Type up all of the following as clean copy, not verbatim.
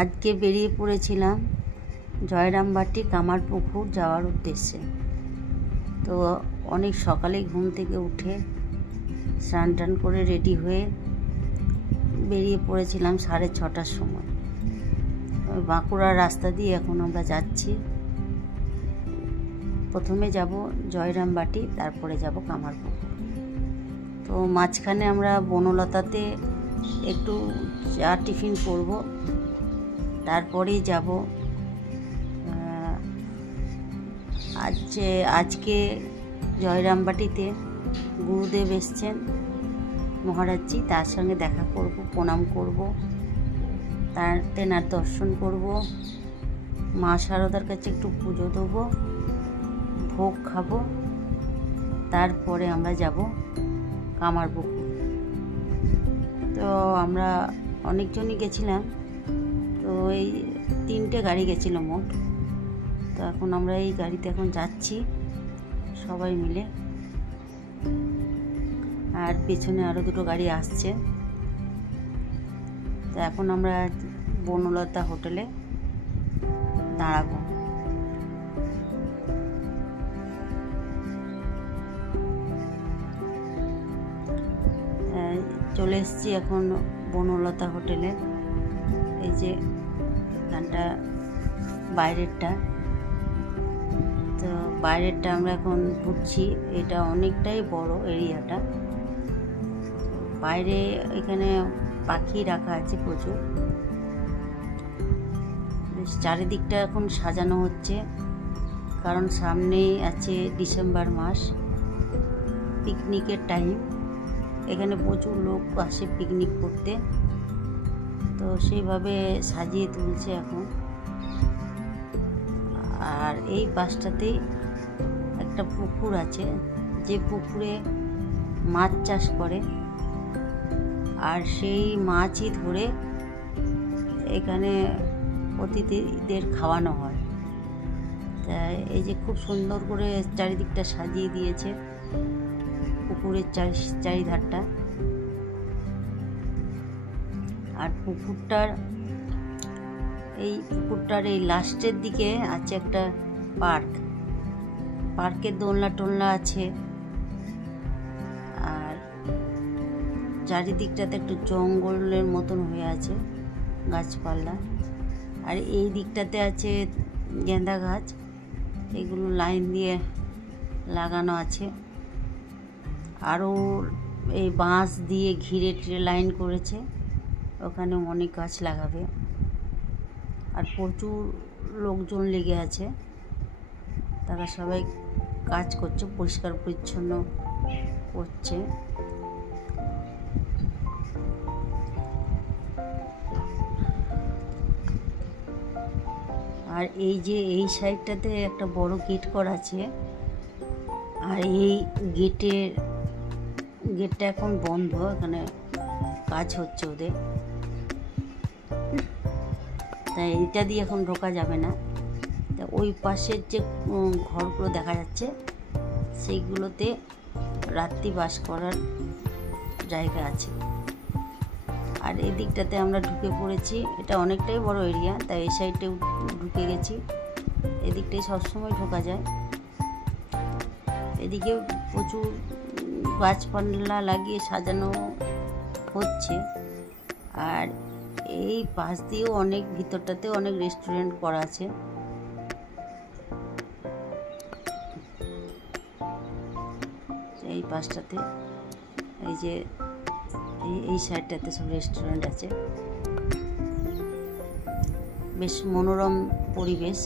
আজকে বেরিয়ে পড়েছিলাম জয়রামবাটি কামারপুকুর যাওয়ার উদ্দেশ্যে। তো অনেক সকালে ঘুম থেকে উঠে স্নান টান করে রেডি হয়ে বেরিয়ে পড়েছিলাম 6:30টার সময়। বাঁকুড়ার রাস্তা দিয়ে এখন আমরা যাচ্ছি। প্রথমে যাব জয়রামবাটি, তারপরে যাব কামারপুকুর। তো মাঝখানে আমরা বনলতাতে একটু চা টিফিন করব, তারপরেই যাব। আজকে জয়রামবাটিতে গুরুদেব এসছেন, মহারাজজি, তার সঙ্গে দেখা করব, প্রণাম করব, তেনার দর্শন করব, মা শারদার কাছে একটু পুজো দেবো, ভোগ খাবো, তারপরে আমরা যাব কামারপুকুর। তো আমরা অনেকজনই গেছিলাম, তো এই 3টে গাড়ি গেছিল মোট। তো এখন আমরা এই গাড়িতে এখন যাচ্ছি সবাই মিলে, আর পেছনে আরও 2টো গাড়ি আসছে। তো এখন আমরা বনলতা হোটেলে দাঁড়াবো। চলে এসেছি এখন বনলতা হোটেলে। এই যে এখানটা বাইরেরটা, তো বাইরেরটা আমরা এখন ঢুকছি। এটা অনেকটাই বড় এরিয়াটা। বাইরে এখানে পাখি রাখা আছে প্রচুর। চারিদিকটা এখন সাজানো হচ্ছে, কারণ সামনেই আছে ডিসেম্বর মাস, পিকনিকের টাইম। এখানে প্রচুর লোক আসে পিকনিক করতে, তো সেইভাবে সাজিয়ে তুলছে এখন। আর এই পাশটাতেই একটা পুকুর আছে, যে পুকুরে মাছ চাষ করে, আর সেই মাছই ধরে এখানে অতিথিদের খাওয়ানো হয়। তাই এই যে খুব সুন্দর করে চারিদিকটা সাজিয়ে দিয়েছে পুকুরের চারিধারটা। আর পুকুরটার এই লাস্টের দিকে আছে একটা পার্কের দোলনা টোলনা আছে। আর চারিদিকটাতে একটু জঙ্গলের মতন হয়ে আছে, গাছপালা। আর এই দিকটাতে আছে গেঁদা গাছ, এগুলো লাইন দিয়ে লাগানো আছে। আরও এই বাঁশ দিয়ে ঘিরে লাইন করেছে, ওখানে অনেক গাছ লাগাবে। আর প্রচুর লোকজন লেগে আছে, তারা সবাই কাজ করছে, পরিষ্কার পরিচ্ছন্ন করছে। আর এই যে এই সাইডটাতে একটা বড় গেট করা আছে, আর এই গেটটা এখন বন্ধ, এখানে কাজ হচ্ছে ওদের, তাই এটা দিয়ে এখন ঢোকা যাবে না। তা ওই পাশের যে ঘরগুলো দেখা যাচ্ছে, সেইগুলোতে রাত্রি বাস করার জায়গা আছে। আর এই দিকটাতে আমরা ঢুকে পড়েছি। এটা অনেকটাই বড় এরিয়া, তাই এই সাইডে ঢুকে গেছি। এদিকটাই সবসময় ঢোকা যায়। এদিকে প্রচুর গাছপালা লাগিয়ে সাজানো হচ্ছে। আর এই পাশ দিয়েও অনেক, ভিতরটাতে অনেক রেস্টুরেন্ট করা আছে। এই পাশটাতে এই যে এই সাইডটাতে সব রেস্টুরেন্ট আছে, বেশ মনোরম পরিবেশ।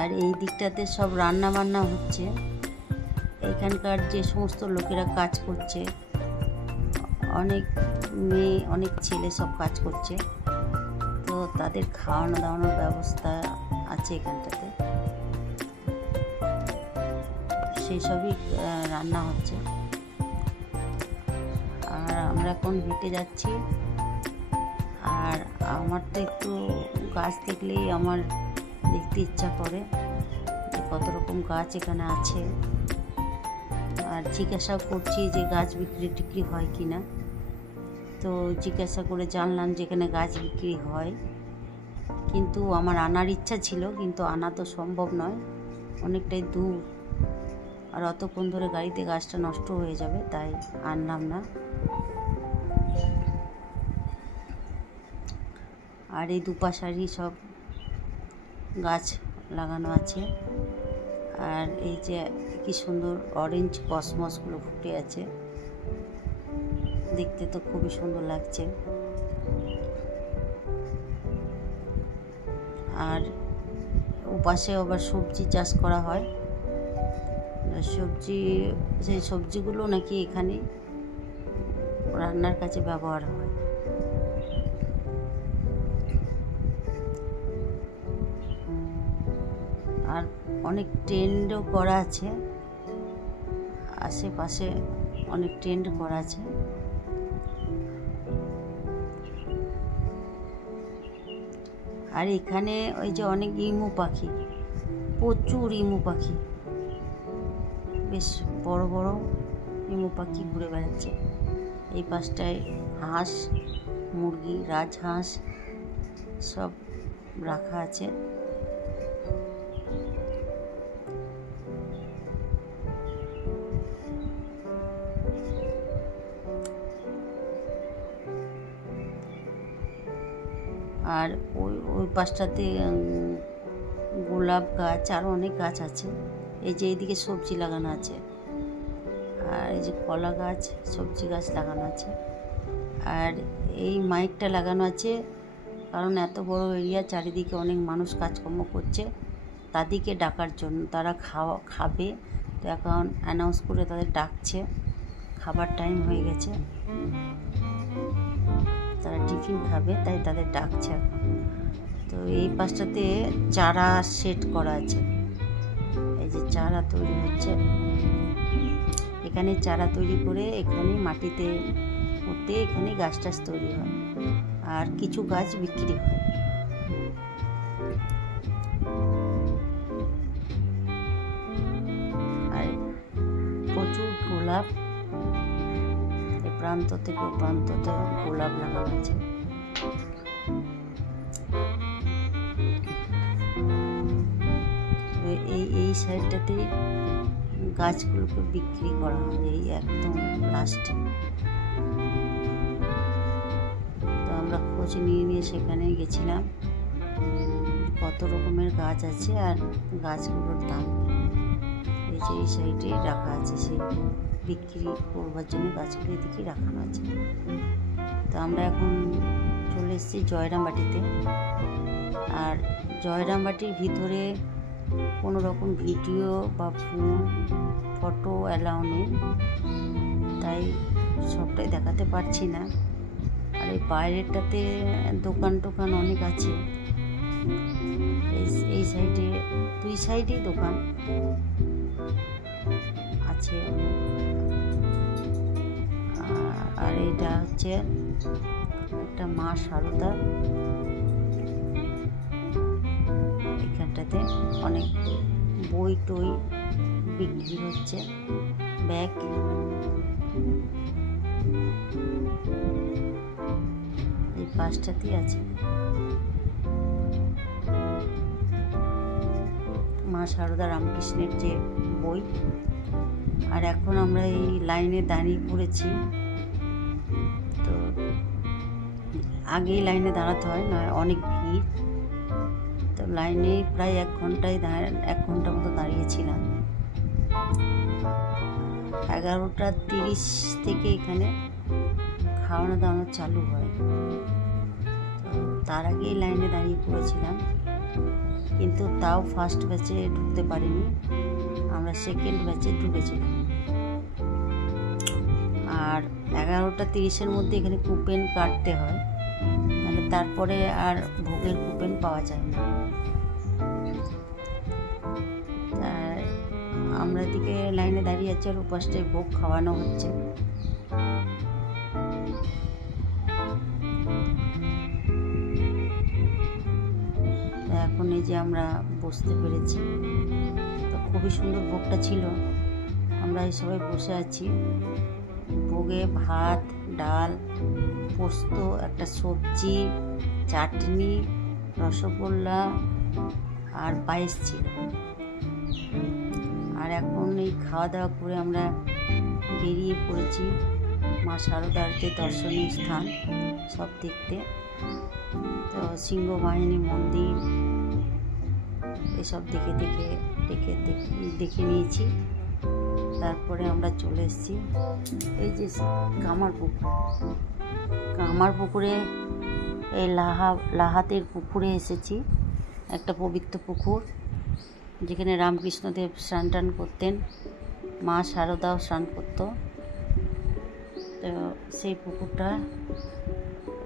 আর এই দিকটাতে সব রান্না বান্না হচ্ছে। এখানকার যে সমস্ত লোকেরা কাজ করছে, অনেক মেয়ে অনেক ছেলে সব কাজ করছে, তো তাদের খাওয়ানো দাওয়ানোর ব্যবস্থা আছে এখানটাতে, সেই সবই রান্না হচ্ছে। আর আমরা এখন হেঁটে যাচ্ছি। আর আমার তো একটু গাছ দেখলেই আমার দেখতে ইচ্ছা করে যে কত রকম গাছ এখানে আছে। আর জিজ্ঞাসা করছি যে গাছ বিক্রি টিক্রি হয় কি না। তো জিজ্ঞাসা করে জানলাম যে এখানে গাছ বিক্রি হয়, কিন্তু আমার আনার ইচ্ছা ছিল, কিন্তু আনা তো সম্ভব নয়, অনেকটাই দূর, আর অতক্ষণ ধরে গাড়িতে গাছটা নষ্ট হয়ে যাবে, তাই আনলাম না। আর এই দুপাশারই সব গাছ লাগানো আছে। আর এই যে কি সুন্দর অরেঞ্জ কসমসগুলো ফুটে আছে, দেখতে তো খুবই সুন্দর লাগছে। আর ওপাশে আবার সবজি চাষ করা হয়, সেই সবজিগুলো নাকি এখানে রান্নার কাজে ব্যবহার হয়। আর অনেক টেন্টও করা আছে, আশেপাশে অনেক টেন্ট করা আছে। আর এখানে ওই যে অনেক ইমু পাখি, প্রচুর ইমু পাখি, বেশ বড় বড় ইমু পাখি ঘুরে বেড়াচ্ছে। এই পাশটায় হাঁস, মুরগি, রাজহাঁস সব রাখা আছে। আর ওই পাশটাতে গোলাপ গাছ, আরও অনেক গাছ আছে। এই যে এইদিকে সবজি লাগানো আছে, আর এই যে কলা গাছ, সবজি গাছ লাগানো আছে। আর এই মাইকটা লাগানো আছে কারণ এত বড় এরিয়া, চারিদিকে অনেক মানুষ কাজকর্ম করছে, তাদেরকে ডাকার জন্য। তারা খাবে, তো এখন অ্যানাউন্স করে তাদের ডাকছে, খাবার টাইম হয়ে গেছে, তারা টিফিন খাবে, তাই তাদের ডাকছে এখন। তো এই পাশটাতে চারা সেট করা আছে, এই যে চারা তৈরি হচ্ছে, এখানে চারা তৈরি করে এখানে মাটিতে পুঁতে এখানে গাছ টাছ তৈরি হয়, আর কিছু গাছ বিক্রি হয়। আর প্রচুর গোলাপ, এই প্রান্ত থেকে ও প্রান্ততে গোলাপ লাগানো আছে। এই সাইডটাতে গাছগুলোকে বিক্রি করা হয়, এই একদম লাস্টে। তো আমরা খোঁজ নিয়ে সেখানে গেছিলাম কত রকমের গাছ আছে আর গাছগুলোর দাম। এই যে এই সাইডে রাখা আছে, সেই বিক্রি করবার জন্য গাছগুলো এদিকে রাখানো আছে। তো আমরা এখন চলে এসেছি জয়রামবাটিতে। আর জয়রামবাটির ভিতরে কোনো রকম ভিডিও বা ফটো অ্যালাউ নেই, তাই সবটাই দেখাতে পারছি না। আর এই বাইরেরটাতে দোকান টোকান অনেক আছে, এই সাইডে দুই সাইডেই দোকান আছে। আর এটা হচ্ছে একটা মা সারদা, এখানটাতে অনেক বই টই বিক্রি হচ্ছে, ব্যাগ। এই পাশটাতেই আছে মা সারদা রামকৃষ্ণের যে বই। আর এখন আমরা এই লাইনে দাঁড়িয়ে পড়েছি, তো আগেই লাইনে দাঁড়াতে হয়, নয় অনেক ভিড়। তো লাইনে প্রায় 1 ঘন্টা মতো দাঁড়িয়েছিলাম। 11:30 থেকে এখানে খাওয়ানো দাওয়ানো চালু হয়, তো তার আগেই লাইনে দাঁড়িয়ে পড়েছিলাম, কিন্তু তাও ফার্স্ট ব্যাচে ঢুকতে পারিনি, আমরা সেকেন্ড ব্যাচে ঢুকেছিলাম। আর 11:30-এর মধ্যে এখানে কুপন কাটতে হয়, মানে তারপরে আর ভোগের কুপন পাওয়া যায় না। আমরা এদিকে লাইনে দাঁড়িয়ে আছি, আর ওপাশটায় ভোগ খাওয়ানো হচ্ছে। এখন এই যে আমরা বসতে পেরেছি। তো খুবই সুন্দর ভোগটা ছিল। আমরা এই সবাই বসে আছি। ভোগে ভাত, ডাল, পোস্ত, একটা সবজি, চাটনি, রসগোল্লা আর পায়েস ছিল। আর এখন এই খাওয়া দাওয়া করে আমরা বেরিয়ে পড়েছি মা শারদার যে দর্শনীয় স্থান সব দেখতে। তো সিংহবাহিনী মন্দির এসব দেখে নিয়েছি। তারপরে আমরা চলে এসেছি এই যে কামার পুকুরে, এই লাহাতের পুকুরে এসেছি। একটা পবিত্র পুকুর যেখানে রামকৃষ্ণদেব স্নান টান করতেন, মা শারদাও স্নান করত। তো সেই পুকুরটা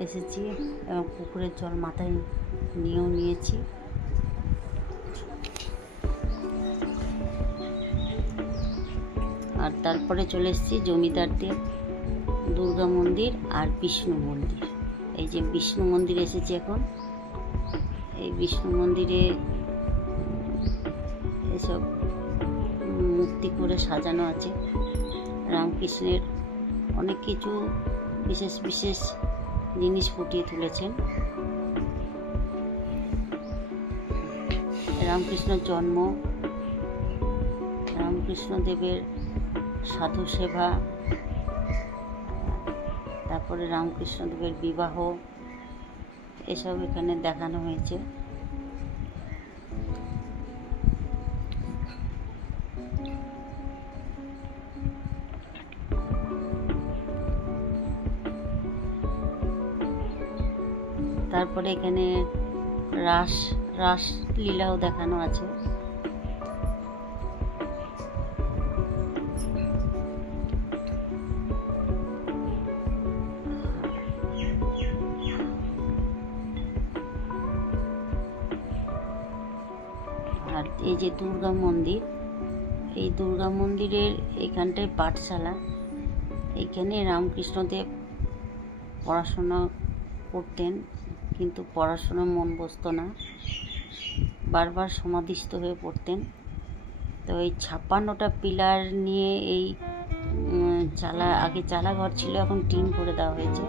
এসেছি এবং পুকুরের জল মাথায় নিয়েও নিয়েছি। আর তারপরে চলে এসেছি জমিদারদের দুর্গা মন্দির আর বিষ্ণু মন্দির। এই যে বিষ্ণু মন্দির এসেছি এখন। এই বিষ্ণু মন্দিরে এসব মূর্তি করে সাজানো আছে। রামকৃষ্ণের অনেক কিছু বিশেষ বিশেষ জিনিস ফুটিয়ে তুলেছেন। রামকৃষ্ণের জন্ম, রামকৃষ্ণদেবের সাধু সেবা, তারপরে রামকৃষ্ণদেবের বিবাহ, এসব এখানে দেখানো হয়েছে। তারপরে এখানে রাস লীলাও দেখানো আছে। আর এই যে দুর্গা মন্দির, এই দুর্গা মন্দিরের এখানটায় পাঠশালা। এখানে রামকৃষ্ণদেব পড়াশোনা করতেন, কিন্তু পড়াশোনা মন বসতো না, বারবার সমাধিস্থ হয়ে পড়তেন। তো এই 56টা পিলার নিয়ে এই আগে চালাঘর ছিল, এখন টিন করে দেওয়া হয়েছে।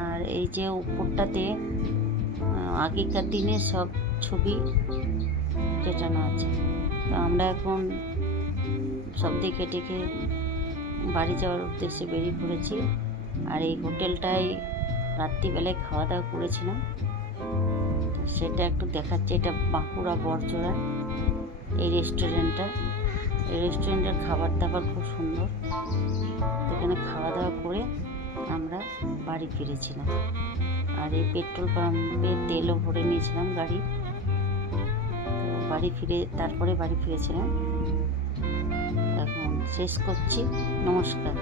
আর এই যে উপরটাতে আগেকার দিনে সব ছবি চেটানো আছে। তো আমরা এখন সব দেখে টেকে বাড়ি যাওয়ার উদ্দেশ্যে বেরিয়ে পড়েছি। আর এই হোটেলটায় রাত্রিবেলায় খাওয়া দাওয়া করেছিলাম, তো সেটা একটু দেখাচ্ছে। এটা বাঁকুড়া বরচড়া এই রেস্টুরেন্টটা। এই রেস্টুরেন্টের খাবার দাবার খুব সুন্দর। এখানে খাওয়া দাওয়া করে আমরা বাড়ি ফিরেছিলাম। আর এই পেট্রোল পাম্পে তেলও ভরে নিয়েছিলাম গাড়ি। তারপরে বাড়ি ফিরেছিলাম। এখন শেষ করছি। নমস্কার।